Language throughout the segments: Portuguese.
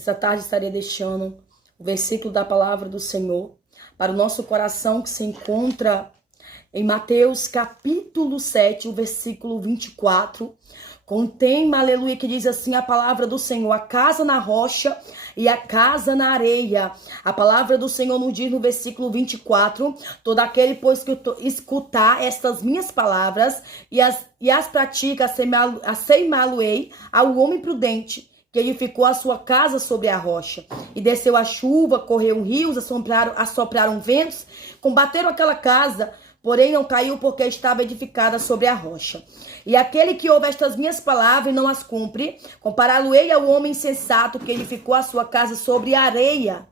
Essa tarde estaria deixando o versículo da palavra do Senhor para o nosso coração, que se encontra em Mateus capítulo 7, o versículo 24, com o tema, aleluia, que diz assim a palavra do Senhor: a casa na rocha e a casa na areia. A palavra do Senhor nos diz no versículo 24: todo aquele, pois, que escutar estas minhas palavras e as pratica, assemelhá-lo-ei ao homem prudente, que edificou a sua casa sobre a rocha. E desceu a chuva, correram rios, assopraram ventos, combateram aquela casa, porém não caiu, porque estava edificada sobre a rocha. E aquele que ouve estas minhas palavras e não as cumpre, compará-lo-ei ao homem insensato, que edificou a sua casa sobre a areia.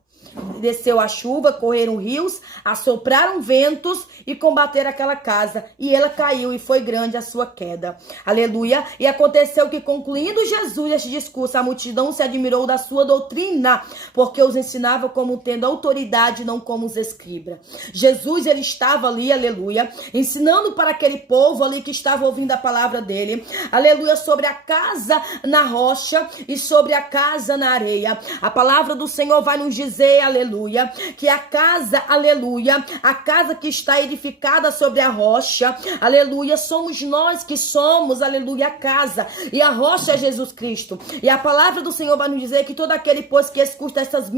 Desceu a chuva, correram rios, assopraram ventos e combateram aquela casa, e ela caiu, e foi grande a sua queda. Aleluia. E aconteceu que, concluindo Jesus este discurso, a multidão se admirou da sua doutrina, porque os ensinava como tendo autoridade, não como os escribas. Jesus, ele estava ali, aleluia, ensinando para aquele povo ali que estava ouvindo a palavra dele, aleluia, sobre a casa na rocha e sobre a casa na areia. A palavra do Senhor vai nos dizer, aleluia, que a casa, aleluia, a casa que está edificada sobre a rocha, aleluia, somos nós que somos, aleluia, a casa, e a rocha é Jesus Cristo. E a palavra do Senhor vai nos dizer que todo aquele, pois, que escuta estas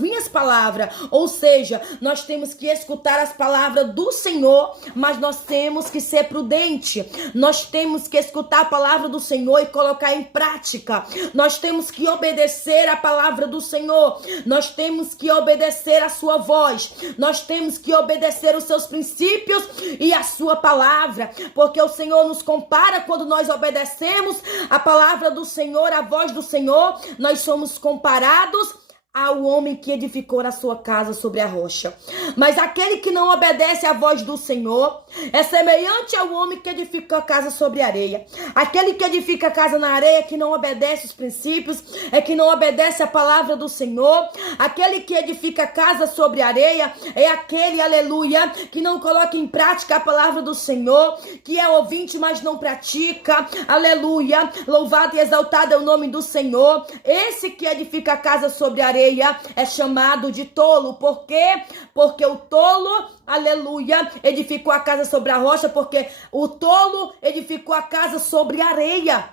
minhas palavras, ou seja, nós temos que escutar as palavras do Senhor, mas nós temos que ser prudente, nós temos que escutar a palavra do Senhor e colocar em prática, nós temos que obedecer a palavra do Senhor, nós temos que obedecer a sua voz, nós temos que obedecer os seus princípios e a sua palavra, porque o Senhor nos compara quando nós obedecemos a palavra do Senhor, a voz do Senhor, nós somos comparados ao homem que edificou a sua casa sobre a rocha. Mas aquele que não obedece à voz do Senhor é semelhante ao homem que edifica a casa sobre a areia. Aquele que edifica a casa na areia, que não obedece os princípios, é que não obedece a palavra do Senhor. Aquele que edifica a casa sobre a areia é aquele, aleluia, que não coloca em prática a palavra do Senhor, que é ouvinte, mas não pratica. Aleluia, louvado e exaltado é o nome do Senhor. Esse que edifica a casa sobre a areia é chamado de tolo. Por quê? Porque o tolo, aleluia, edificou a casa sobre a rocha, porque o tolo edificou a casa sobre a areia.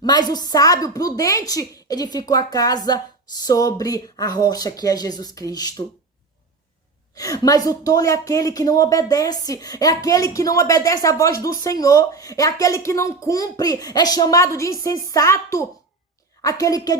Mas o sábio, prudente, edificou a casa sobre a rocha, que é Jesus Cristo. Mas o tolo é aquele que não obedece, é aquele que não obedece à voz do Senhor, é aquele que não cumpre, é chamado de insensato. Aquele que